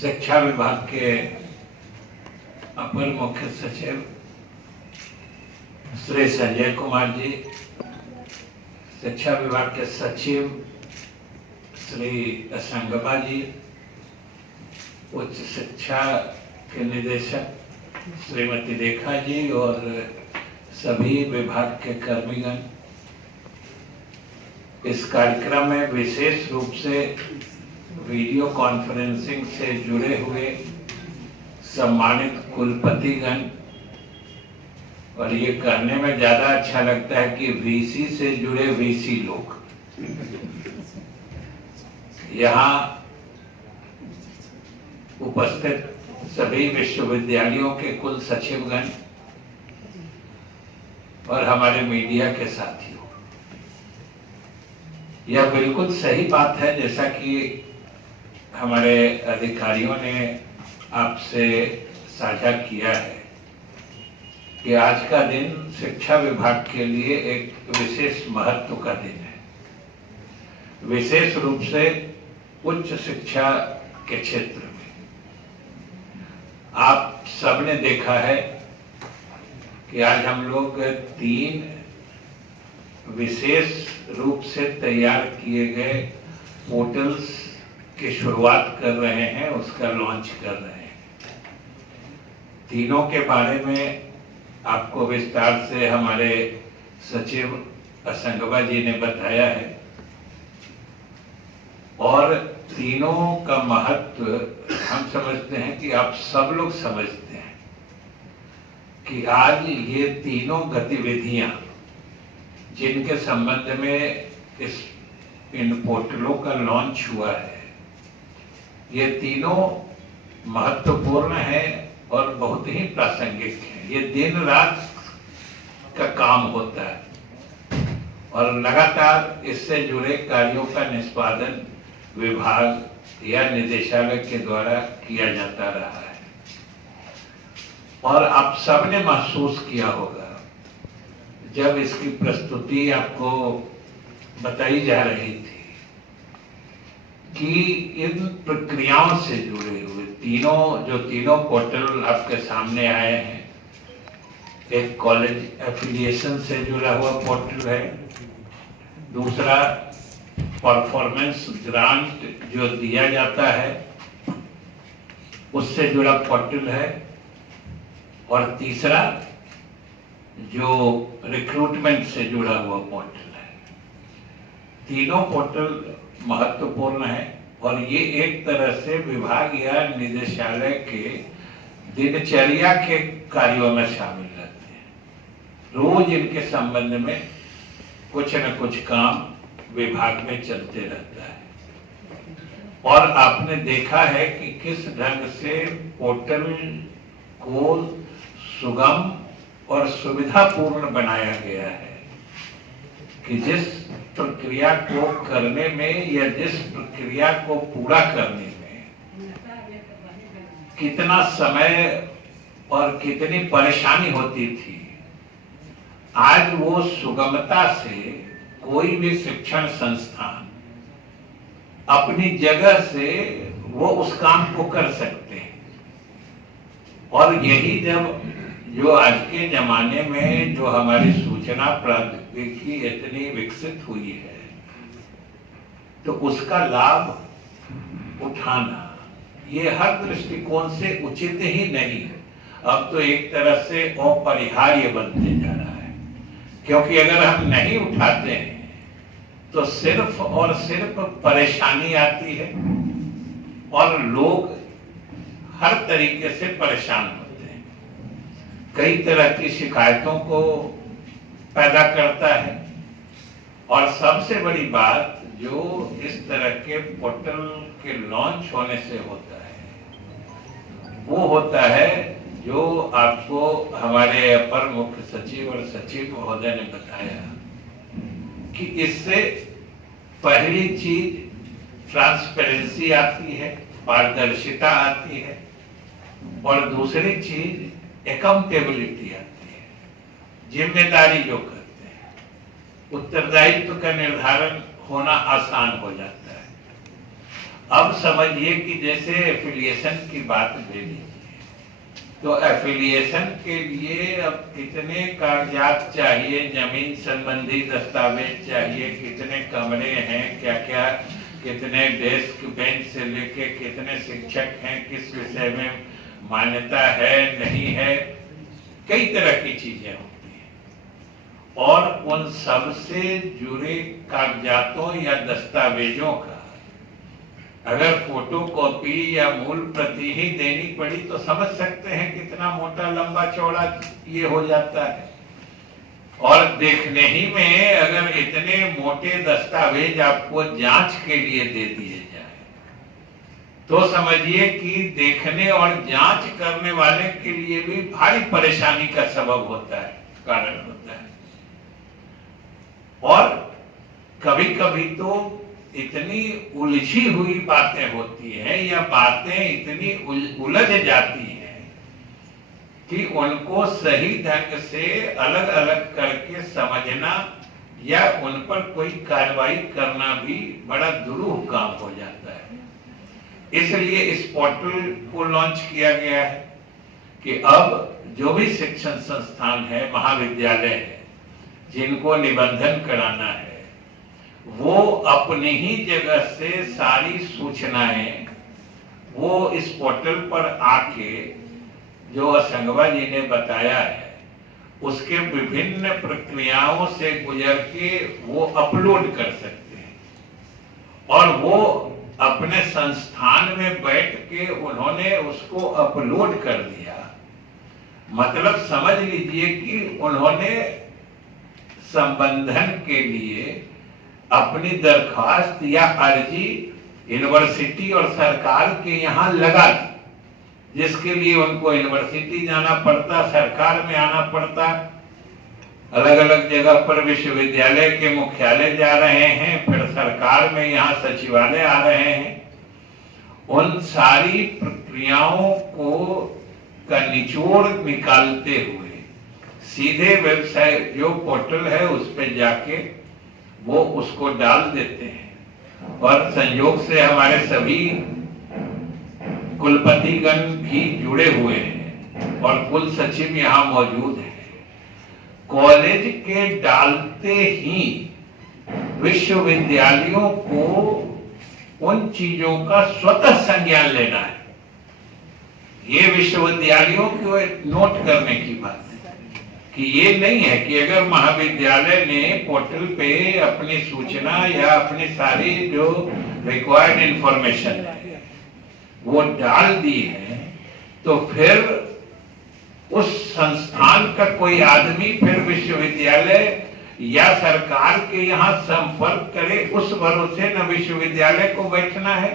शिक्षा विभाग के अपर मुख्य सचिव श्री संजय कुमार जी, शिक्षा विभाग के सचिव श्री असंगबा जी, उच्च शिक्षा के निदेशक श्रीमती रेखा जी और सभी विभाग के कर्मीगण, इस कार्यक्रम में विशेष रूप से वीडियो कॉन्फ्रेंसिंग से जुड़े हुए सम्मानित कुलपतिगण, और ये कहने में ज्यादा अच्छा लगता है कि वीसी से जुड़े वीसी लोग, यहाँ उपस्थित सभी विश्वविद्यालयों के कुल सचिवगण और हमारे मीडिया के साथियों, यह बिल्कुल सही बात है जैसा कि हमारे अधिकारियों ने आपसे साझा किया है कि आज का दिन शिक्षा विभाग के लिए एक विशेष महत्व का दिन है। विशेष रूप से उच्च शिक्षा के क्षेत्र में आप सबने देखा है कि आज हम लोग 3 विशेष रूप से तैयार किए गए पोर्टल्स की शुरुआत कर रहे हैं, उसका लॉन्च कर रहे हैं। तीनों के बारे में आपको विस्तार से हमारे सचिव असंगबा जी ने बताया है और तीनों का महत्व हम समझते हैं कि आप सब लोग समझते हैं कि आज ये तीनों गतिविधियां जिनके संबंध में इन पोर्टलों का लॉन्च हुआ है, ये तीनों महत्वपूर्ण है और बहुत ही प्रासंगिक है। ये दिन रात का काम होता है और लगातार इससे जुड़े कार्यों का निष्पादन विभाग या निदेशालय के द्वारा किया जाता रहा है। और आप सबने महसूस किया होगा जब इसकी प्रस्तुति आपको बताई जा रही थी कि इन प्रक्रियाओं से जुड़े हुए तीनों पोर्टल आपके सामने आए हैं। एक कॉलेज एफिलिएशन से जुड़ा हुआ पोर्टल है, दूसरा परफॉर्मेंस ग्रांट जो दिया जाता है उससे जुड़ा पोर्टल है, और तीसरा जो रिक्रूटमेंट से जुड़ा हुआ पोर्टल है। तीनों पोर्टल महत्वपूर्ण है और ये एक तरह से विभाग या निदेशालय के दिनचर्या के कार्यों में शामिल रहते हैं। रोज इनके संबंध में कुछ न कुछ काम विभाग में चलते रहता है और आपने देखा है कि किस ढंग से पोर्टल को सुगम और सुविधापूर्ण बनाया गया है कि जिस प्रक्रिया को करने में या जिस प्रक्रिया को पूरा करने में कितना समय और कितनी परेशानी होती थी, आज वो सुगमता से कोई भी शिक्षण संस्थान अपनी जगह से वो उस काम को कर सकते हैं। और यही जब जो आज के जमाने में जो हमारी सूचना प्रौद्योगिकी इतनी विकसित हुई है, तो उसका लाभ उठाना ये हर दृष्टिकोण से उचित ही नहीं है। अब तो एक तरह से अपरिहार्य बनते जा रहा है, क्योंकि अगर हम नहीं उठाते हैं तो सिर्फ और सिर्फ परेशानी आती है और लोग हर तरीके से परेशान होते हैं, कई तरह की शिकायतों को पैदा करता है। और सबसे बड़ी बात जो इस तरह के पोर्टल के लॉन्च होने से होता है वो होता है जो आपको हमारे अपर मुख्य सचिव और सचिव महोदय ने बताया कि इससे पहली चीज ट्रांसपेरेंसी आती है, पारदर्शिता आती है, और दूसरी चीज अकाउंटेबिलिटी आती है, जिम्मेदारी जो करते हैं, उत्तरदायित्व का निर्धारण होना आसान हो जाता है। अब समझिए कि जैसे एफिलिएशन की बात ले लीजिए, तो एफिलिएशन के लिए अब कितने कागजात चाहिए, जमीन संबंधी दस्तावेज चाहिए, कितने कमरे हैं, क्या क्या, कितने डेस्क बेंच से लेके कितने शिक्षक हैं, किस विषय में मान्यता है नहीं है, कई तरह की चीजें होती हैं। और उन सब से जुड़े कागजातों या दस्तावेजों का अगर फोटोकॉपी या मूल प्रति ही देनी पड़ी तो समझ सकते हैं कितना मोटा लंबा चौड़ा ये हो जाता है। और देखने ही में अगर इतने मोटे दस्तावेज आपको जांच के लिए दे दिए जाए तो समझिए कि देखने और जांच करने वाले के लिए भी भारी परेशानी का सबब होता है, कारण होता है। और कभी कभी तो इतनी उलझी हुई बातें होती हैं या बातें इतनी उलझ जाती हैं कि उनको सही ढंग से अलग अलग करके समझना या उन पर कोई कार्रवाई करना भी बड़ा दुरूह काम हो जाता है। इसलिए इस पोर्टल को लॉन्च किया गया है कि अब जो भी शिक्षण संस्थान है, महाविद्यालय है, जिनको निबंधन कराना है, वो अपनी ही जगह से सारी सूचनाएं वो इस पोर्टल पर आके, जो असंगवा जी ने बताया है, उसके विभिन्न प्रक्रियाओं से गुजर के वो अपलोड कर सकते हैं। और वो अपने संस्थान में बैठ के उन्होंने उसको अपलोड कर दिया, मतलब समझ लीजिए कि उन्होंने संबंधन के लिए अपनी दरखास्त या अर्जी यूनिवर्सिटी और सरकार के यहाँ लगा दी, जिसके लिए उनको यूनिवर्सिटी जाना पड़ता, सरकार में आना पड़ता, अलग अलग जगह पर विश्वविद्यालय के मुख्यालय जा रहे हैं, फिर सरकार में यहाँ सचिवालय आ रहे हैं। उन सारी प्रक्रियाओं को का निचोड़ निकालते हुए सीधे वेबसाइट जो पोर्टल है उस पर जाके वो उसको डाल देते हैं। और संयोग से हमारे सभी कुलपतिगण भी जुड़े हुए हैं और कुल सचिव यहाँ मौजूद हैं। कॉलेज के डालते ही विश्वविद्यालयों को उन चीजों का स्वतः संज्ञान लेना है। ये विश्वविद्यालयों को नोट करने की बात है कि ये नहीं है कि अगर महाविद्यालय ने पोर्टल पे अपनी सूचना या अपनी सारी जो रिक्वायर्ड इंफॉर्मेशन है वो डाल दी है तो फिर उस संस्थान का कोई आदमी फिर विश्वविद्यालय या सरकार के यहाँ संपर्क करे, उस भरोसे न विश्वविद्यालय को बैठना है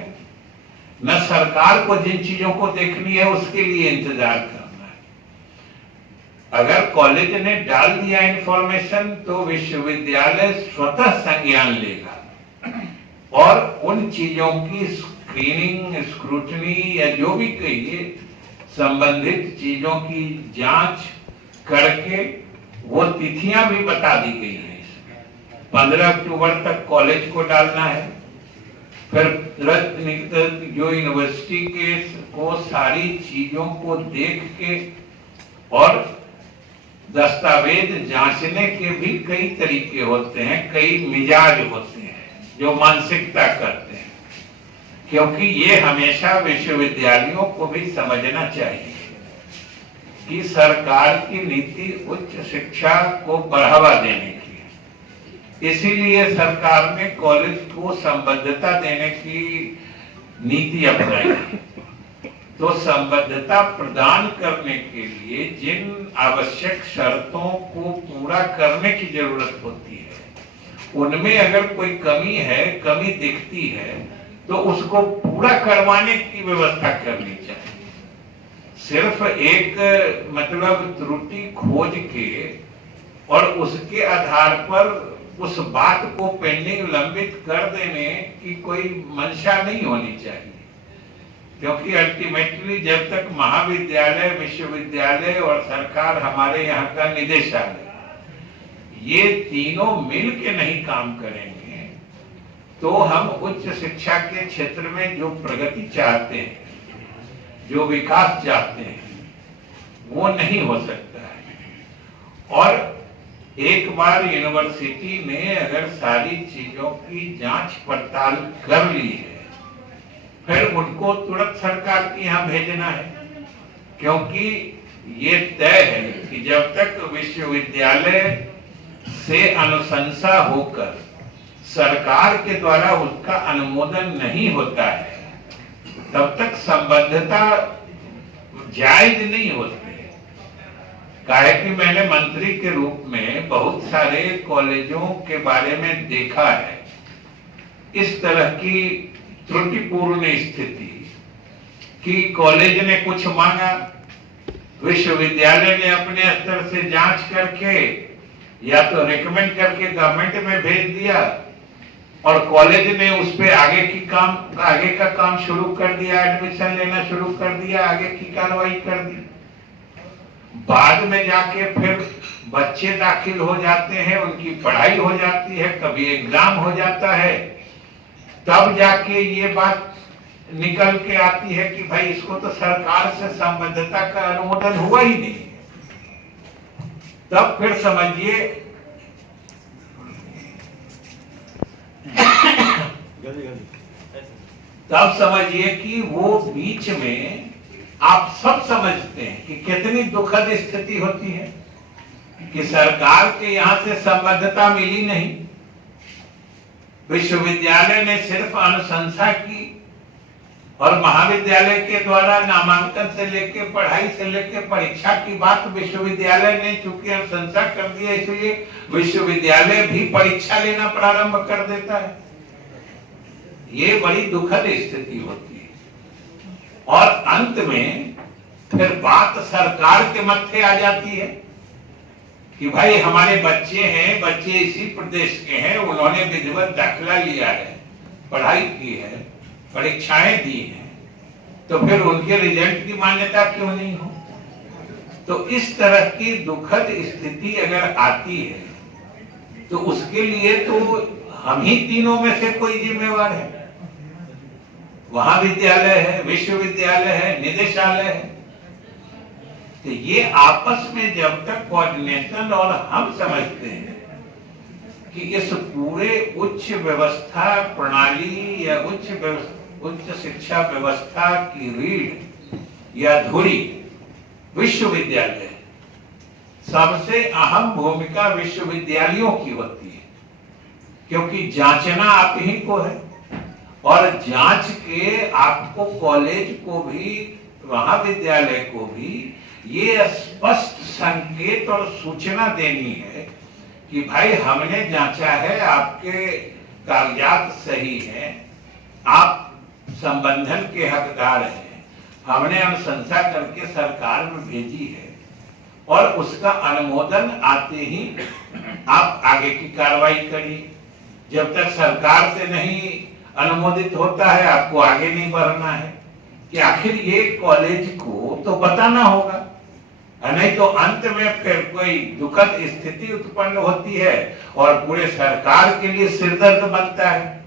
न सरकार को जिन चीजों को देखनी है उसके लिए इंतजार करना है। अगर कॉलेज ने डाल दिया इंफॉर्मेशन तो विश्वविद्यालय स्वतः संज्ञान लेगा और उन चीजों की स्क्रीनिंग, स्क्रूटनी या जो भी कहिए संबंधित चीजों की जांच करके वो तिथियां भी बता दी गई हैं। 15 अक्टूबर तक कॉलेज को डालना है, फिर जो यूनिवर्सिटी के को सारी चीजों को देख के और दस्तावेज जांचने के भी कई तरीके होते हैं, कई मिजाज होते हैं जो मानसिकता करते हैं, क्योंकि ये हमेशा विश्वविद्यालयों को भी समझना चाहिए कि सरकार की नीति उच्च शिक्षा को बढ़ावा देने की है। इसीलिए सरकार ने कॉलेज को संबद्धता देने की नीति अपनाई है। तो संबद्धता प्रदान करने के लिए जिन आवश्यक शर्तों को पूरा करने की जरूरत होती है उनमें अगर कोई कमी है, कमी दिखती है तो उसको पूरा करवाने की व्यवस्था करनी चाहिए। सिर्फ एक मतलब त्रुटि खोज के और उसके आधार पर उस बात को पेंडिंग लंबित कर देने की कोई मंशा नहीं होनी चाहिए, क्योंकि अल्टीमेटली जब तक महाविद्यालय, विश्वविद्यालय और सरकार, हमारे यहाँ का निदेशालय, ये तीनों मिल के नहीं काम करेंगे तो हम उच्च शिक्षा के क्षेत्र में जो प्रगति चाहते हैं, जो विकास चाहते हैं, वो नहीं हो सकता है। और एक बार यूनिवर्सिटी ने अगर सारी चीजों की जांच पड़ताल कर ली है, फिर उनको तुरंत सरकार के यहाँ भेजना है, क्योंकि ये तय है कि जब तक विश्वविद्यालय से अनुशंसा होकर सरकार के द्वारा उसका अनुमोदन नहीं होता है, तब तक संबद्धता जायज नहीं होती है। काहे कि मैंने मंत्री के रूप में बहुत सारे कॉलेजों के बारे में देखा है इस तरह की त्रुटिपूर्ण स्थिति कि कॉलेज ने कुछ मांगा, विश्वविद्यालय ने अपने स्तर से जांच करके या तो रिकमेंड करके गवर्नमेंट में भेज दिया और कॉलेज ने उस पे आगे का काम शुरू कर दिया, एडमिशन लेना शुरू कर दिया, आगे की कार्रवाई कर दी। बाद में जाके फिर बच्चे दाखिल हो जाते हैं, उनकी पढ़ाई हो जाती है, कभी एग्जाम हो जाता है, तब जाके ये बात निकल के आती है कि भाई इसको तो सरकार से संबद्धता का अनुमोदन हुआ ही नहीं। तब फिर समझिए कि वो बीच में आप सब समझते हैं कि कितनी दुखद स्थिति होती है कि सरकार के यहां से संबद्धता मिली नहीं, विश्वविद्यालय ने सिर्फ अनुशंसा की और महाविद्यालय के द्वारा नामांकन से लेके पढ़ाई से लेके परीक्षा की बात विश्वविद्यालय ने चूंकि अनुशंसा कर दी है, इसलिए विश्वविद्यालय भी परीक्षा लेना प्रारंभ कर देता है। ये बड़ी दुखद स्थिति होती है और अंत में फिर बात सरकार के मत्थे आ जाती है कि भाई हमारे बच्चे हैं, बच्चे इसी प्रदेश के हैं, उन्होंने विधिवत दाखिला लिया है, पढ़ाई की है, परीक्षाएं दी हैं, तो फिर उनके रिजल्ट की मान्यता क्यों नहीं हो। तो इस तरह की दुखद स्थिति अगर आती है तो उसके लिए तो हम ही तीनों में से कोई जिम्मेवार है। महाविद्यालय है, विश्वविद्यालय है, निदेशालय है। तो ये आपस में जब तक कोऑर्डिनेशन, और हम समझते हैं कि इस पूरे उच्च व्यवस्था प्रणाली या उच्च शिक्षा व्यवस्था की रीढ़ या धुरी विश्वविद्यालय, सबसे अहम भूमिका विश्वविद्यालयों की होती है, क्योंकि जांचना आप ही को है और जांच के आपको कॉलेज को भी महाविद्यालय को भी ये स्पष्ट संकेत और सूचना देनी है कि भाई हमने जांचा है, आपके कागजात सही हैं, आप संबंधन के हकदार हैं, हमने अनुशंसा करके सरकार में भेजी है और उसका अनुमोदन आते ही आप आगे की कार्रवाई करिए। जब तक सरकार से नहीं अनुमोदित होता है आपको आगे नहीं बढ़ना है कि आखिर ये कॉलेज को तो बताना होगा, नहीं तो अंत में फिर कोई दुखद स्थिति उत्पन्न होती है और पूरे सरकार के लिए सिरदर्द बनता है।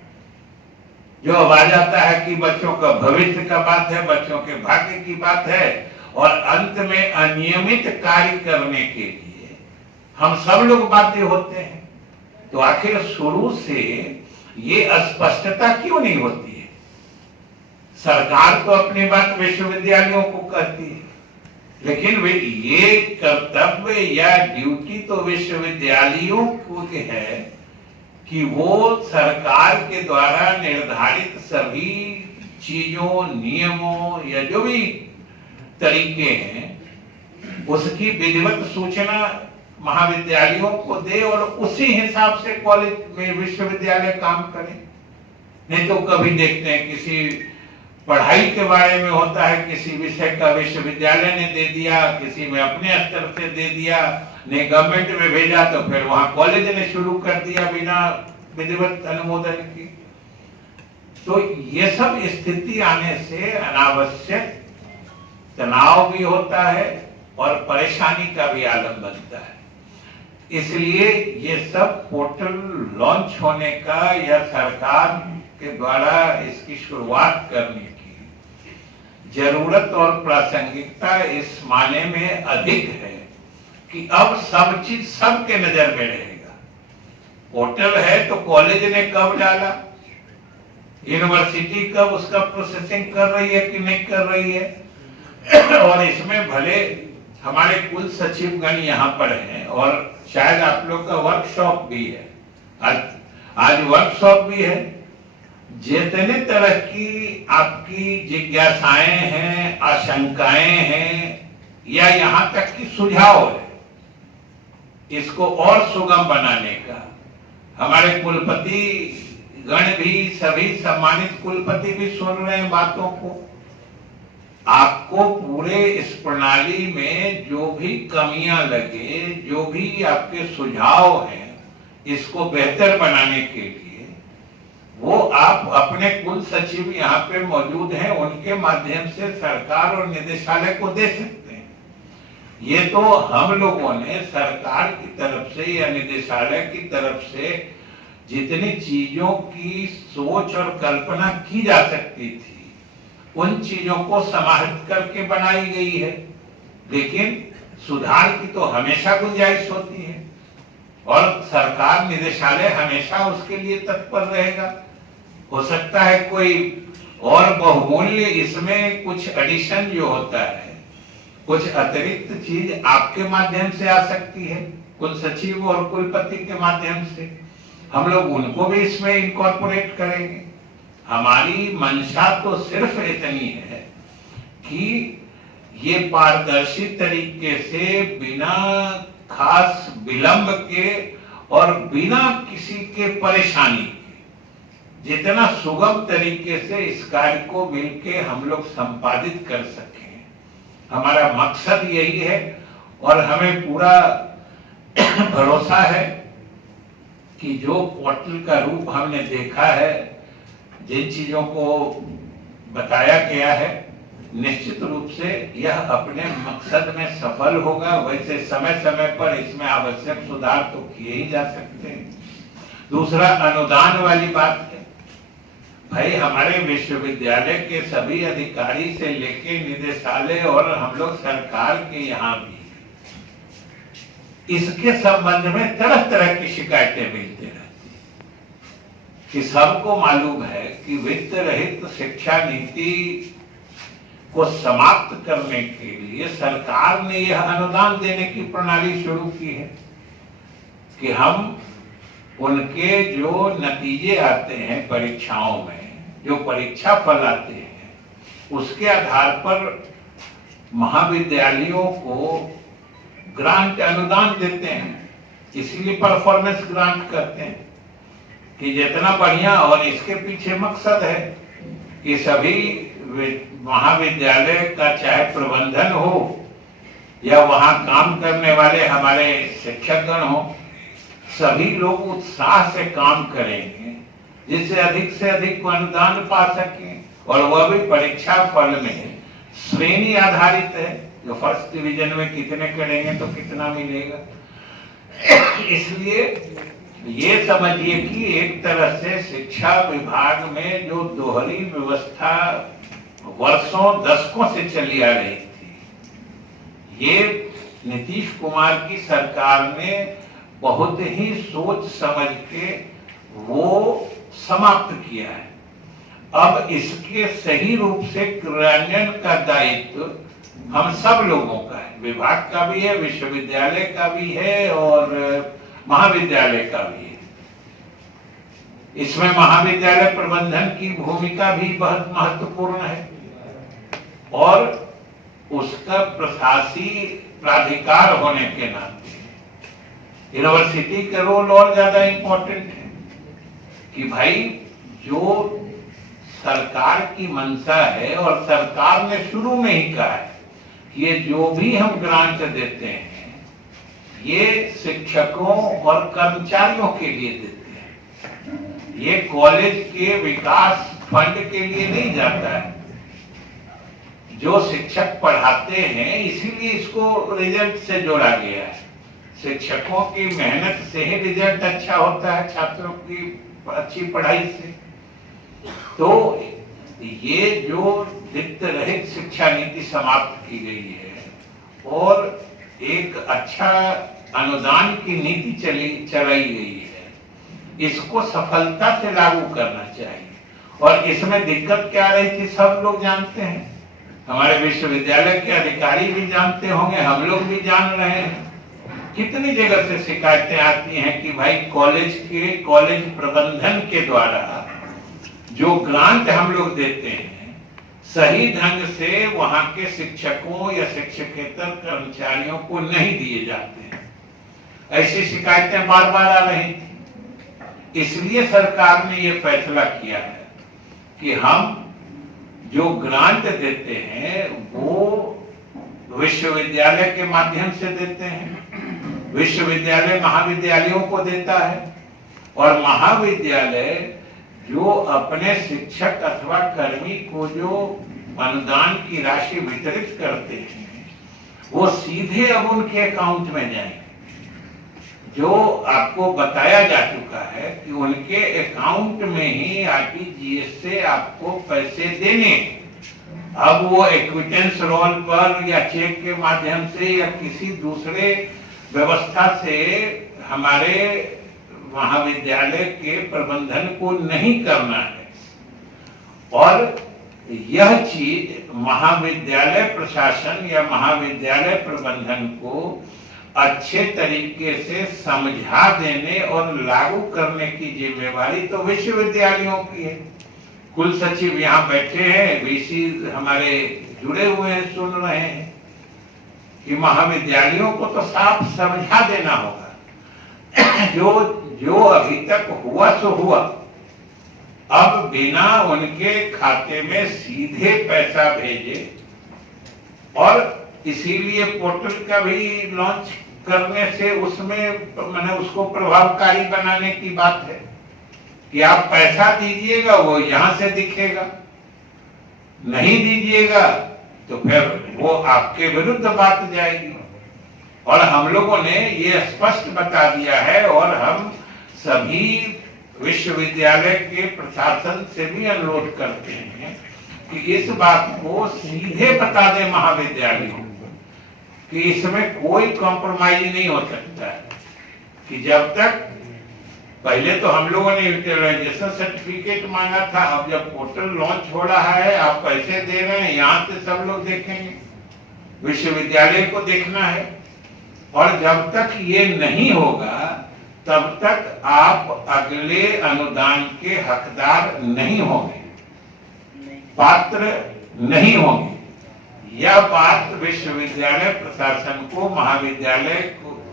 जो अब आ जाता है कि बच्चों का भविष्य का बात है, बच्चों के भाग्य की बात है और अंत में अनियमित कार्य करने के लिए हम सब लोग बाध्य होते हैं। तो आखिर शुरू से ये अस्पष्टता क्यों नहीं होती है? सरकार तो अपनी बात विश्वविद्यालयों को कहती है, लेकिन वे ये कर्तव्य या ड्यूटी तो विश्वविद्यालयों को है कि वो सरकार के द्वारा निर्धारित सभी चीजों, नियमों या जो भी तरीके हैं उसकी विधिवत सूचना महाविद्यालयों को दे और उसी हिसाब से कॉलेज में विश्वविद्यालय काम करे। नहीं तो कभी देखते हैं किसी पढ़ाई के बारे में होता है, किसी विषय का विश्वविद्यालय ने दे दिया, किसी में अपने स्तर से दे दिया, ने गवर्नमेंट में भेजा तो फिर वहां कॉलेज ने शुरू कर दिया बिना विधिवत अनुमोदन की। तो ये सब स्थिति आने से अनावश्यक तनाव भी होता है और परेशानी का भी आलम बनता है। इसलिए ये सब पोर्टल लॉन्च होने का या सरकार के द्वारा इसकी शुरुआत करने की जरूरत और प्रासंगिकता इस माने में अधिक है कि अब सब चीज सबके नजर में रहेगा। पोर्टल है तो कॉलेज ने कब डाला, यूनिवर्सिटी कब उसका प्रोसेसिंग कर रही है कि नहीं कर रही है, और इसमें भले हमारे कुल सचिवगण यहाँ पर हैं और शायद आप लोग का वर्कशॉप भी है, आज वर्कशॉप भी है। जितने तरह की आपकी जिज्ञासाएं हैं, आशंकाएं हैं या यहाँ तक कि सुझाव है, इसको और सुगम बनाने का हमारे कुलपति गण भी, सभी सम्मानित कुलपति भी सुन रहे हैं बातों को। आपको पूरे इस प्रणाली में जो भी कमियां लगे, जो भी आपके सुझाव हैं, इसको बेहतर बनाने के लिए वो आप अपने कुल सचिव यहाँ पे मौजूद हैं, उनके माध्यम से सरकार और निदेशालय को दे सकते हैं। ये तो हम लोगों ने सरकार की तरफ से या निदेशालय की तरफ से जितनी चीजों की सोच और कल्पना की जा सकती थी, उन चीजों को समाहित करके बनाई गई है। लेकिन सुधार की तो हमेशा गुंजाइश होती है और सरकार, निदेशालय हमेशा उसके लिए तत्पर रहेगा। हो सकता है कोई और बहुमूल्य इसमें कुछ एडिशन जो होता है, कुछ अतिरिक्त चीज आपके माध्यम से आ सकती है, कुल सचिव और कुलपति के माध्यम से, हम लोग उनको भी इसमें इनकॉर्पोरेट करेंगे। हमारी मंशा तो सिर्फ इतनी है कि ये पारदर्शी तरीके से बिना खास विलंब के और बिना किसी के परेशानी के जितना सुगम तरीके से इस कार्य को मिलके हम लोग संपादित कर सकें, हमारा मकसद यही है। और हमें पूरा भरोसा है कि जो पोर्टल का रूप हमने देखा है, जिन चीजों को बताया गया है, निश्चित रूप से यह अपने मकसद में सफल होगा। वैसे समय समय पर इसमें आवश्यक सुधार तो किए ही जा सकते हैं। दूसरा, अनुदान वाली बात है। भाई, हमारे विश्वविद्यालय के सभी अधिकारी से लेके निदेशालय और हम लोग सरकार के यहाँ भी इसके संबंध में तरह तरह की शिकायतें मिलती रहती हैं कि सबको मालूम है कि वित्त रहित शिक्षा नीति को समाप्त करने के लिए सरकार ने यह अनुदान देने की प्रणाली शुरू की है कि हम उनके जो नतीजे आते हैं परीक्षाओं में, जो परीक्षा फल आते हैं, उसके आधार पर महाविद्यालयों को ग्रांट अनुदान देते हैं। इसीलिए परफॉर्मेंस ग्रांट करते हैं कि जितना बढ़िया, और इसके पीछे मकसद है कि सभी महाविद्यालय का चाहे प्रबंधन हो या वहां काम करने वाले हमारे शिक्षकगण हो, सभी लोग उत्साह से काम करेंगे जिससे अधिक से अधिक अनुदान पा सकें। और वह भी परीक्षा फल में श्रेणी आधारित है, जो फर्स्ट डिवीजन में कितने करेंगे तो कितना मिलेगा। इसलिए ये समझिए कि एक तरह से शिक्षा विभाग में जो दोहरी व्यवस्था वर्षों दशकों से चली आ रही थी, ये नीतीश कुमार की सरकार ने बहुत ही सोच समझ के वो समाप्त किया है। अब इसके सही रूप से क्रियान्वयन का दायित्व हम सब लोगों का है, विभाग का भी है, विश्वविद्यालय का भी है और महाविद्यालय का भी है। इसमें महाविद्यालय प्रबंधन की भूमिका भी बहुत महत्वपूर्ण है और उसका प्रशासकीय प्राधिकार होने के नाते यूनिवर्सिटी का रोल और ज्यादा इंपॉर्टेंट है कि भाई जो सरकार की मंशा है, और सरकार ने शुरू में ही कहा है कि ये जो भी हम ग्रांट देते हैं ये शिक्षकों और कर्मचारियों के लिए देते हैं, ये कॉलेज के विकास फंड के लिए नहीं जाता है। जो शिक्षक पढ़ाते हैं, इसीलिए इसको रिजल्ट से जोड़ा गया है। शिक्षकों की मेहनत से ही रिजल्ट अच्छा होता है, छात्रों की अच्छी पढ़ाई से। तो ये जो वित्त रहित शिक्षा नीति समाप्त की गई है और एक अच्छा अनुदान की नीति चलाई गई है, इसको सफलता से लागू करना चाहिए। और इसमें दिक्कत क्या रही थी सब लोग जानते हैं, हमारे विश्वविद्यालय के अधिकारी भी जानते होंगे, हम लोग भी जान रहे हैं। कितनी जगह से शिकायतें आती हैं कि भाई कॉलेज प्रबंधन के द्वारा जो ग्रांट हम लोग देते हैं सही ढंग से वहां के शिक्षकों या शिक्षकेतर कर्मचारियों को नहीं दिए जाते हैं। ऐसी शिकायतें बार बार आ रही थी। इसलिए सरकार ने ये फैसला किया है कि हम जो ग्रांट देते हैं वो विश्वविद्यालय के माध्यम से देते हैं। विश्वविद्यालय महाविद्यालयों को देता है और महाविद्यालय जो अपने शिक्षक अथवा कर्मी को जो अनुदान की राशि वितरित करते हैं वो सीधे अब उनके अकाउंट में जाएंगे। जो आपको बताया जा चुका है कि उनके अकाउंट में ही आरटीजीएस से आपको पैसे देने। अब वो एक्विटेंस रोल पर या चेक के माध्यम से या किसी दूसरे व्यवस्था से हमारे महाविद्यालय के प्रबंधन को नहीं करना है। और यह चीज महाविद्यालय प्रशासन या महाविद्यालय प्रबंधन को अच्छे तरीके से समझा देने और लागू करने की जिम्मेवारी तो विश्वविद्यालयों की है। कुल सचिव यहाँ बैठे हैं, वीसी हमारे जुड़े हुए हैं, सुन रहे हैं कि महाविद्यालयों को तो साफ समझा देना होगा। जो अभी तक हुआ सो हुआ, अब बिना उनके खाते में सीधे पैसा भेजे। और इसीलिए पोर्टल का भी लॉन्च करने से उसमें मैंने उसको प्रभावकारी बनाने की बात है कि आप पैसा दीजिएगा वो यहां से दिखेगा, नहीं दीजिएगा तो फिर वो आपके विरुद्ध बात जाएगी। और हम लोगों ने ये स्पष्ट बता दिया है और हम सभी विश्वविद्यालय के प्रशासन से भी अनुरोध करते हैं कि इस बात को सीधे बता दें महाविद्यालयों कि इसमें कोई कॉम्प्रोमाइज नहीं हो सकता है। कि जब तक पहले तो हम लोगों ने यूटिलाइजेशन सर्टिफिकेट मांगा था, अब जब पोर्टल लॉन्च हो रहा है आप पैसे दे रहे हैं, यहाँ से सब लोग देखेंगे, विश्वविद्यालय को देखना है। और जब तक ये नहीं होगा तब तक आप अगले अनुदान के हकदार नहीं होंगे, पात्र नहीं होंगे। यह बात विश्वविद्यालय प्रशासन को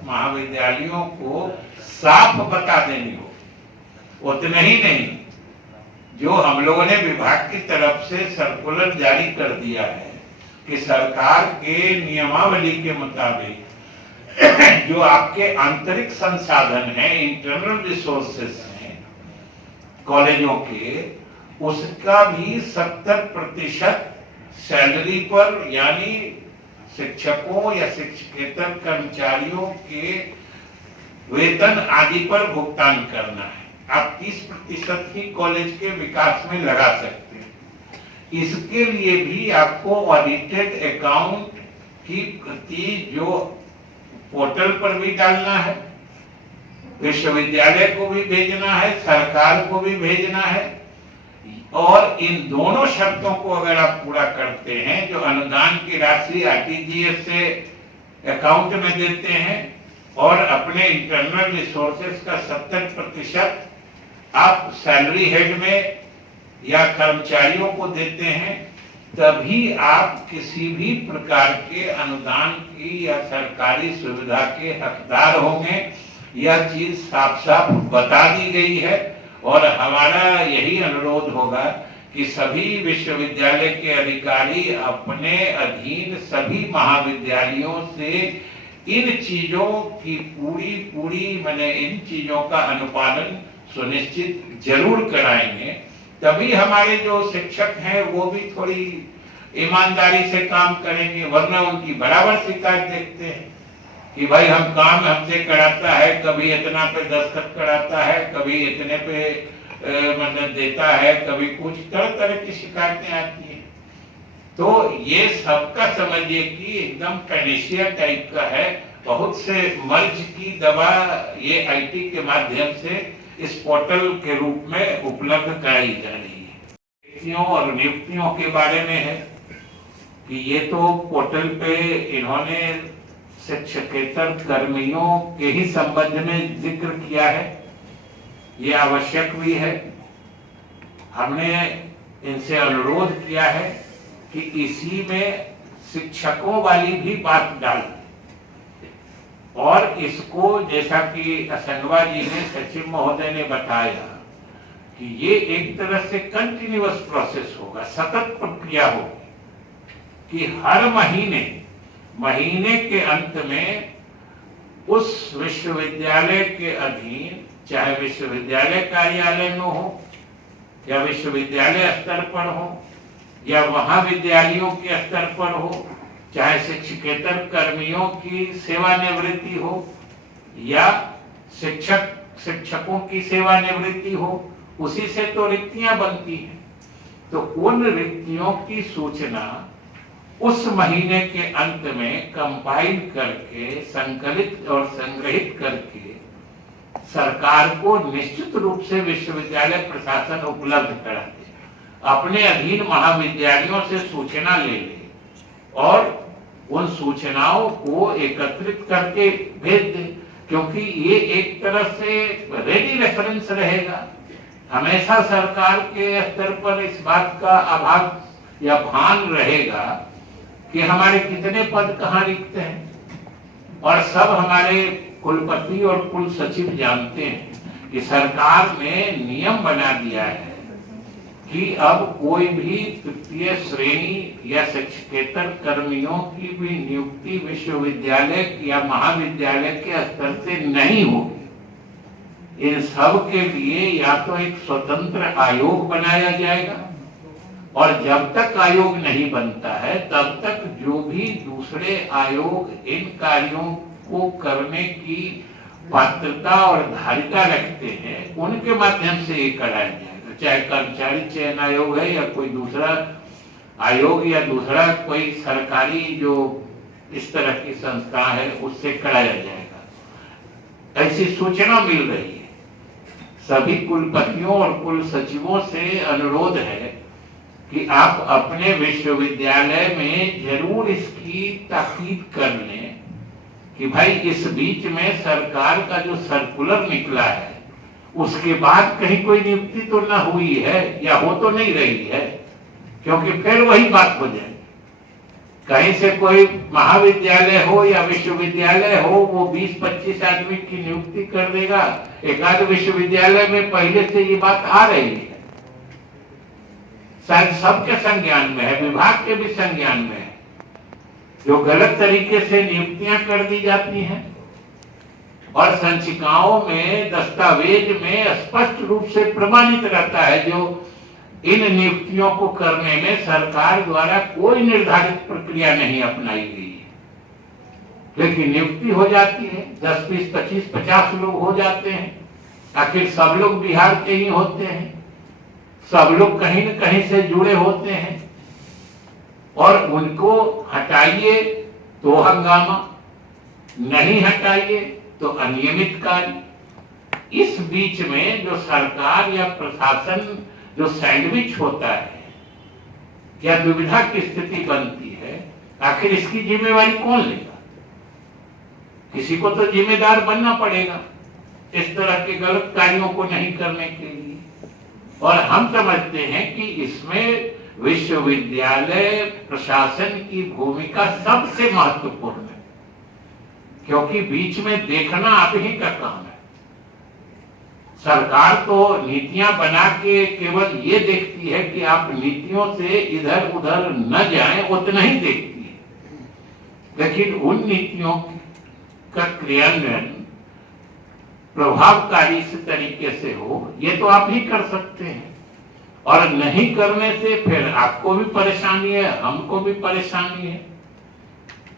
महाविद्यालयों को साफ बता देनी हो। उतना ही नहीं, जो हम लोगों ने विभाग की तरफ से सर्कुलर जारी कर दिया है कि सरकार के नियमावली के मुताबिक जो आपके आंतरिक संसाधन हैं, इंटरनल रिसोर्सेस हैं कॉलेजों के, उसका भी 70% सैलरी पर यानी शिक्षकों या शिक्षकेतर कर्मचारियों के वेतन आदि पर भुगतान करना है। आप 30% ही कॉलेज के विकास में लगा सकते हैं। इसके लिए भी आपको ऑडिटेड अकाउंट की प्रति जो पोर्टल पर भी डालना है, विश्वविद्यालय को भी भेजना है, सरकार को भी भेजना है। और इन दोनों शर्तों को अगर आप पूरा करते हैं, जो अनुदान की राशि आरटीजीएस से अकाउंट में देते हैं और अपने इंटरनल रिसोर्सेस का 70% आप सैलरी हेड में या कर्मचारियों को देते हैं, तभी आप किसी भी प्रकार के अनुदान की या सरकारी सुविधा के हकदार होंगे। यह चीज साफ साफ बता दी गई है और हमारा यही अनुरोध होगा कि सभी विश्वविद्यालय के अधिकारी अपने अधीन सभी महाविद्यालयों से इन चीजों की पूरी मैंने इन चीजों का अनुपालन सुनिश्चित जरूर कराएंगे। तभी हमारे जो शिक्षक हैं वो भी थोड़ी ईमानदारी से काम करेंगे, वरना उनकी बराबर शिकायत देखते हैं कि भाई हम काम हमसे कराता है, कभी इतना पे दस्तखत कराता है, कभी इतने पे मतलब देता है, कभी कुछ, तरह तरह की शिकायतें आती हैं। तो ये सबका समझिए कि एकदम पैनेशिया टाइप का है। बहुत से मर्ज की दवा ये आईटी के माध्यम से इस पोर्टल के रूप में उपलब्ध कराई जा रही है। नियुक्तियों और नियुक्तियों के बारे में है कि ये तो पोर्टल पे इन्होंने शिक्षकेतर कर्मियों के ही संबंध में जिक्र किया है, ये आवश्यक भी है। हमने इनसे अनुरोध किया है कि इसी में शिक्षकों वाली भी बात डाल, और इसको जैसा कि असंगवा जी ने, सचिव महोदय ने बताया कि ये एक तरह से कंटिन्यूअस प्रोसेस होगा, सतत प्रक्रिया होगी कि हर महीने के अंत में उस विश्वविद्यालय के अधीन, चाहे विश्वविद्यालय कार्यालय में हो या विश्वविद्यालय स्तर पर हो या महाविद्यालयों के स्तर पर हो, चाहे शिक्षकेतर कर्मियों की सेवानिवृत्ति हो या शिक्षकों की सेवानिवृत्ति हो, उसी से तो रिक्तियां बनती हैं। तो उन रिक्तियों की सूचना उस महीने के अंत में कंपाइल करके, संकलित और संग्रहित करके सरकार को निश्चित रूप से विश्वविद्यालय प्रशासन उपलब्ध करा दे, अपने अधीन महाविद्यालयों से सूचना ले ले और उन सूचनाओं को एकत्रित करके भेज दे, क्योंकि ये एक तरह से रेडी रेफरेंस रहेगा। हमेशा सरकार के स्तर पर इस बात का आभास या भान रहेगा कि हमारे कितने पद कहाँ रिक्त हैं, और सब हमारे कुलपति और कुल सचिव जानते हैं कि सरकार ने नियम बना दिया है कि अब कोई भी तृतीय श्रेणी या शिक्षकेतर कर्मियों की भी नियुक्ति विश्वविद्यालय या महाविद्यालय के स्तर से नहीं होगी। इन सब के लिए या तो एक स्वतंत्र आयोग बनाया जाएगा, और जब तक आयोग नहीं बनता है तब तक जो भी दूसरे आयोग इन कार्यों को करने की पात्रता और धारिता रखते हैं, उनके माध्यम से ये कराया जाएगा। चाहे कर्मचारी चयन आयोग है या कोई दूसरा आयोग या दूसरा कोई सरकारी जो इस तरह की संस्था है, उससे कराया जाएगा। ऐसी सूचना मिल रही है। सभी कुलपतियों और कुल सचिवों से अनुरोध है कि आप अपने विश्वविद्यालय में जरूर इसकी ताकीद कर लें कि भाई इस बीच में सरकार का जो सर्कुलर निकला है उसके बाद कहीं कोई नियुक्ति तो ना हुई है या हो तो नहीं रही है, क्योंकि फिर वही बात हो जाएगी। कहीं से कोई महाविद्यालय हो या विश्वविद्यालय हो, वो 20-25 आदमी की नियुक्ति कर देगा। एकाध विश्वविद्यालय में पहले से ये बात आ रही है, शायद सबके संज्ञान में है, विभाग के भी संज्ञान में है, जो गलत तरीके से नियुक्तियां कर दी जाती हैं और संचिकाओं में, दस्तावेज में स्पष्ट रूप से प्रमाणित रहता है जो इन नियुक्तियों को करने में सरकार द्वारा कोई निर्धारित प्रक्रिया नहीं अपनाई गई है, लेकिन नियुक्ति हो जाती है। 10, 20, 25, 50 लोग हो जाते हैं। आखिर सब लोग बिहार के ही होते हैं, सब लोग कहीं न कहीं से जुड़े होते हैं, और उनको हटाइए तो हंगामा, नहीं हटाइए तो अनियमित कार्य। इस बीच में जो सरकार या प्रशासन जो सैंडविच होता है, क्या दुविधा की स्थिति बनती है, आखिर इसकी जिम्मेवारी कौन लेगा? किसी को तो जिम्मेदार बनना पड़ेगा इस तरह के गलत कार्यों को नहीं करने के लिए। और हम समझते हैं कि इसमें विश्वविद्यालय प्रशासन की भूमिका सबसे महत्वपूर्ण है, क्योंकि बीच में देखना आप ही का काम है। सरकार तो नीतियां बना के केवल ये देखती है कि आप नीतियों से इधर उधर न जाएं, उतना ही देखती है, लेकिन उन नीतियों का क्रियान्वयन प्रभावकारी तरीके से हो, ये तो आप ही कर सकते हैं। और नहीं करने से फिर आपको भी परेशानी है, हमको भी परेशानी है।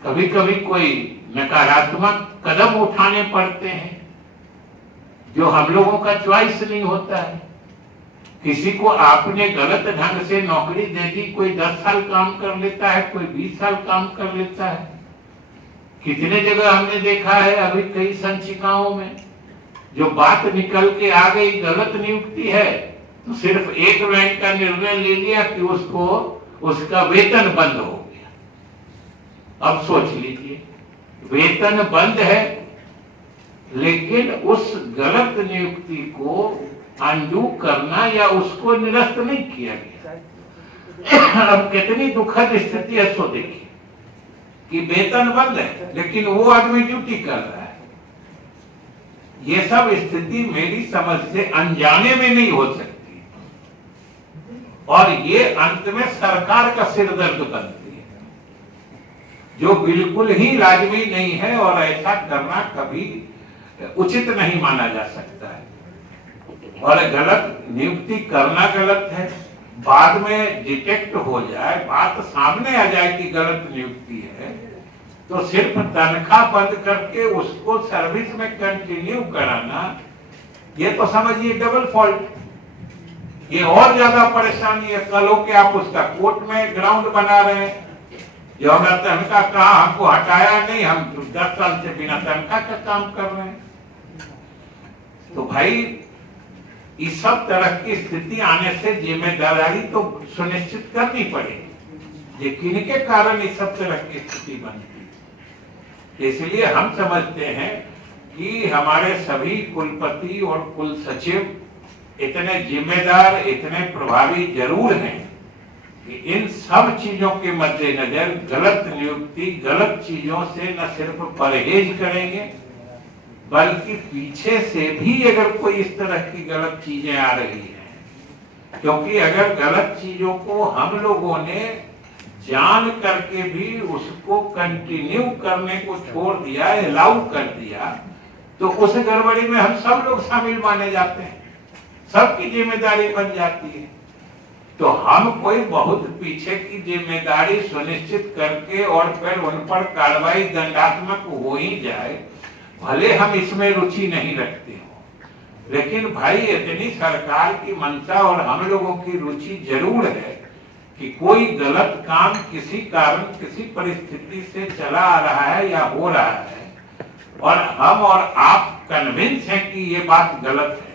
कभी कभी कोई नकारात्मक कदम उठाने पड़ते हैं जो हम लोगों का चॉइस नहीं होता है। किसी को आपने गलत ढंग से नौकरी दे दी, कोई 10 साल काम कर लेता है, कोई 20 साल काम कर लेता है। कितने जगह हमने देखा है अभी कई संचिकाओं में जो बात निकल के आ गई गलत नियुक्ति है, तो सिर्फ एक बैंक का निर्णय ले लिया कि उसको उसका वेतन बंद हो गया। अब सोच लीजिए, वेतन बंद है लेकिन उस गलत नियुक्ति को अंडू करना या उसको निरस्त नहीं किया गया। अब कितनी दुखद स्थिति है, सो देखिए कि वेतन बंद है लेकिन वो आदमी ड्यूटी कर रहा है। ये सब स्थिति मेरी समझ से अनजाने में नहीं हो सकती और ये अंत में सरकार का सिरदर्द बनती है, जो बिल्कुल ही लाजमी नहीं है और ऐसा करना कभी उचित नहीं माना जा सकता है। और गलत नियुक्ति करना गलत है, बाद में डिटेक्ट हो जाए, बात सामने आ जाए कि गलत नियुक्ति है, तो सिर्फ तनख्वाह बंद करके उसको सर्विस में कंटिन्यू कराना, ये तो समझिए डबल फॉल्ट। ये और ज्यादा परेशानी है। कल हो के आप उसका कोर्ट में ग्राउंड बना रहे हैं, जो हमारा तनख्वाह कहा, हमको हटाया नहीं, हम 10 साल से बिना तनख्वाह का काम कर रहे हैं। तो भाई इस सब तरह की स्थिति आने से जिम्मेदारी तो सुनिश्चित करनी पड़ेगी, लेकिन के कारण इस सब तरह की स्थिति बनती। इसलिए हम समझते हैं कि हमारे सभी कुलपति और कुल सचिव इतने जिम्मेदार, इतने प्रभावी जरूर हैं कि इन सब चीजों के मद्देनजर गलत नियुक्ति, गलत चीजों से न सिर्फ परहेज करेंगे बल्कि पीछे से भी अगर कोई इस तरह की गलत चीजें आ रही हैं, क्योंकि अगर गलत चीजों को हम लोगों ने जान करके भी उसको कंटिन्यू करने को छोड़ दिया, अलाउ कर दिया, तो उस गड़बड़ी में हम सब लोग शामिल माने जाते हैं, सबकी जिम्मेदारी बन जाती है। तो हम कोई बहुत पीछे की जिम्मेदारी सुनिश्चित करके और फिर उन पर कार्रवाई दंडात्मक हो ही जाए, भले हम इसमें रुचि नहीं रखते हो, लेकिन भाई इतनी सरकार की मंशा और हम लोगों की रुचि जरूर है कि कोई गलत काम किसी कारण, किसी परिस्थिति से चला आ रहा है या हो रहा है और हम और आप कन्विंस हैं कि ये बात गलत है,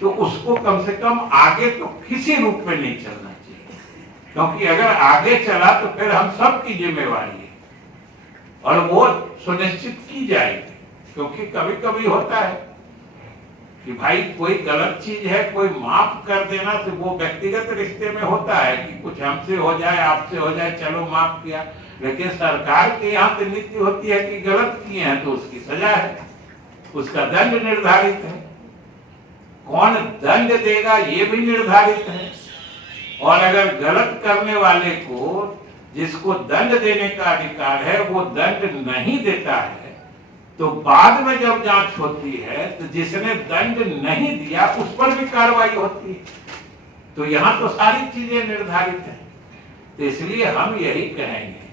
तो उसको कम से कम आगे तो किसी रूप में नहीं चलना चाहिए, क्योंकि अगर आगे चला तो फिर हम सबकी जिम्मेवारी है और वो सुनिश्चित की जाएगी। क्योंकि कभी कभी होता है कि भाई कोई गलत चीज है, कोई माफ कर देना, तो वो व्यक्तिगत रिश्ते में होता है कि कुछ हमसे हो जाए, आपसे हो जाए, चलो माफ किया, लेकिन सरकार के यहाँ तो नीति होती है कि गलत किए हैं तो उसकी सजा है, उसका दंड निर्धारित है। कौन दंड देगा ये भी निर्धारित है, और अगर गलत करने वाले को जिसको दंड देने का अधिकार है वो दंड नहीं देता है, तो बाद में जब जांच होती है तो जिसने दंड नहीं दिया उस पर भी कार्रवाई होती है। तो यहाँ तो सारी चीजें निर्धारित हैं। तो इसलिए हम यही कहेंगे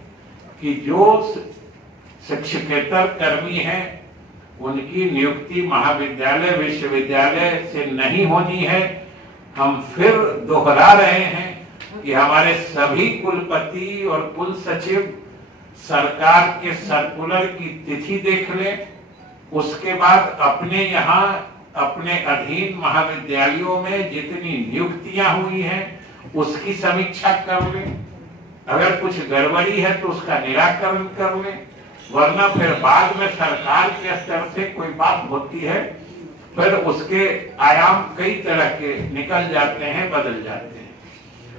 कि जो शिक्षकेतर कर्मी हैं उनकी नियुक्ति महाविद्यालय, विश्वविद्यालय से नहीं होनी है। हम फिर दोहरा रहे हैं कि हमारे सभी कुलपति और कुल सचिव सरकार के सर्कुलर की तिथि देख लें, उसके बाद अपने यहाँ अपने अधीन महाविद्यालयों में जितनी नियुक्तियां हुई हैं उसकी समीक्षा कर लें। अगर कुछ गड़बड़ी है तो उसका निराकरण कर लें, वरना फिर बाद में सरकार के स्तर से कोई बात होती है, फिर उसके आयाम कई तरह के निकल जाते हैं, बदल जाते हैं।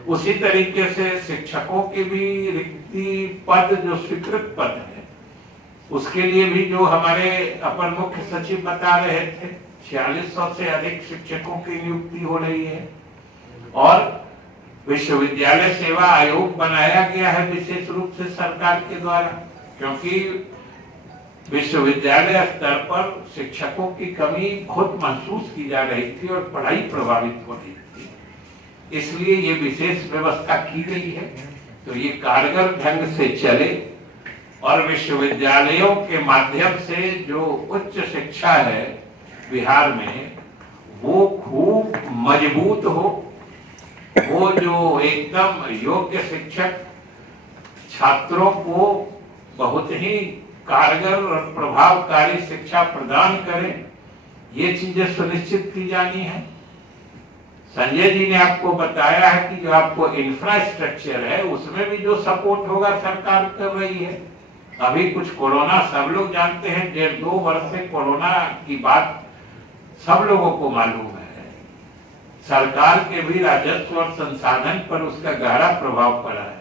उसी तरीके से शिक्षकों के भी रिक्ति पद जो स्वीकृत पद है उसके लिए भी जो हमारे अपर मुख्य सचिव बता रहे थे 4600 से अधिक शिक्षकों की नियुक्ति हो रही है। और विश्वविद्यालय सेवा आयोग बनाया गया है विशेष रूप से सरकार के द्वारा, क्योंकि विश्वविद्यालय स्तर पर शिक्षकों की कमी बहुत महसूस की जा रही थी और पढ़ाई प्रभावित हो रही थी, इसलिए ये विशेष व्यवस्था की गई है। तो ये कारगर ढंग से चले और विश्वविद्यालयों के माध्यम से जो उच्च शिक्षा है बिहार में वो खूब मजबूत हो, वो जो एकदम योग्य शिक्षक छात्रों को बहुत ही कारगर और प्रभावकारी शिक्षा प्रदान करें, ये चीजें सुनिश्चित की जानी है। संजय जी ने आपको बताया है कि जो आपको इंफ्रास्ट्रक्चर है उसमें भी जो सपोर्ट होगा सरकार कर रही है। अभी कुछ कोरोना सब लोग जानते हैं, 1.5-2 वर्ष से कोरोना की बात सब लोगों को मालूम है। सरकार के भी राजस्व और संसाधन पर उसका गहरा प्रभाव पड़ा है।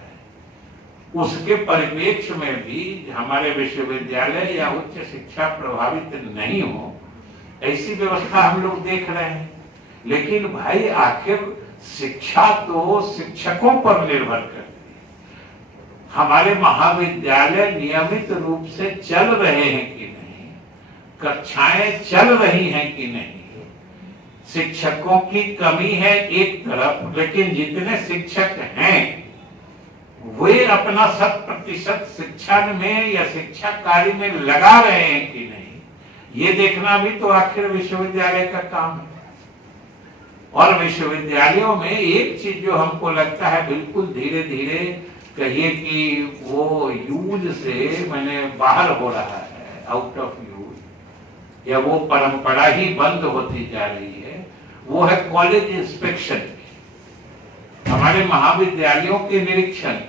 उसके परिप्रेक्ष्य में भी हमारे विश्वविद्यालय या उच्च शिक्षा प्रभावित नहीं हो, ऐसी व्यवस्था हम लोग देख रहे हैं। लेकिन भाई आखिर शिक्षा तो शिक्षकों पर निर्भर करती है। हमारे महाविद्यालय नियमित रूप से चल रहे हैं कि नहीं, कक्षाएं चल रही हैं कि नहीं, शिक्षकों की कमी है एक तरफ, लेकिन जितने शिक्षक हैं वे अपना 100% शिक्षा में या शिक्षा कार्य में लगा रहे हैं कि नहीं, ये देखना भी तो आखिर विश्वविद्यालय का काम है। और विश्वविद्यालयों में एक चीज जो हमको लगता है बिल्कुल धीरे धीरे कहिए कि वो यूज से मैंने बाहर हो रहा है, आउट ऑफ यूज, या वो परंपरा ही बंद होती जा रही है, वो है कॉलेज इंस्पेक्शन। हमारे महाविद्यालयों के निरीक्षण,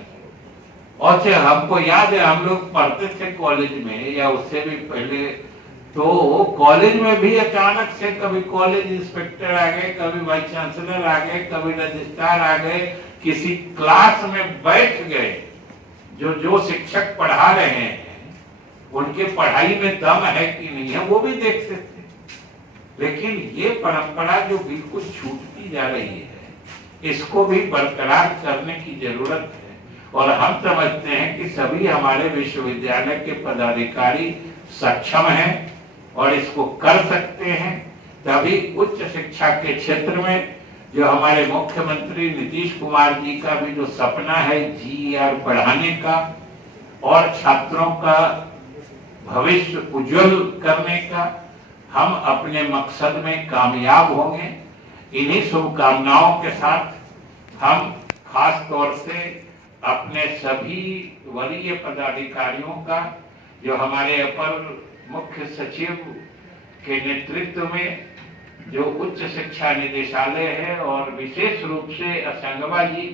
और हमको याद है हम लोग पढ़ते थे कॉलेज में या उससे भी पहले, तो कॉलेज में भी अचानक से कभी कॉलेज इंस्पेक्टर आ गए, कभी वाइस चांसलर आ गए, कभी रजिस्ट्रार आ गए, किसी क्लास में बैठ गए, जो शिक्षक पढ़ा रहे हैं उनके पढ़ाई में दम है कि नहीं है वो भी देखते थे। लेकिन ये परंपरा जो बिल्कुल छूटती जा रही है, इसको भी बरकरार करने की जरूरत है। और हम समझते हैं कि सभी हमारे विश्वविद्यालय के पदाधिकारी सक्षम हैं और इसको कर सकते हैं। तभी उच्च शिक्षा के क्षेत्र में जो हमारे मुख्यमंत्री नीतीश कुमार जी का भी जो सपना है GER बढ़ाने का और छात्रों का भविष्य उज्जवल करने का, हम अपने मकसद में कामयाब होंगे। इन्हीं शुभकामनाओं के साथ हम खास तौर से अपने सभी वरीय पदाधिकारियों का, जो हमारे अपर मुख्य सचिव के नेतृत्व में जो उच्च शिक्षा निदेशालय है, और विशेष रूप से असंगवा जी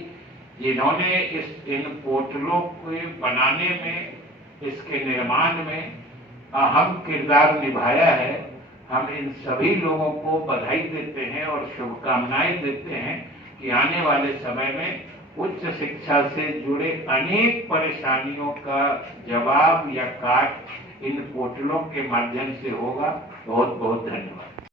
जिन्होंने इन पोर्टलों को बनाने में, इसके निर्माण में अहम किरदार निभाया है, हम इन सभी लोगों को बधाई देते हैं और शुभकामनाएं देते हैं कि आने वाले समय में उच्च शिक्षा से जुड़े अनेक परेशानियों का जवाब या काट इन पोर्टलों के माध्यम से होगा। बहुत बहुत धन्यवाद।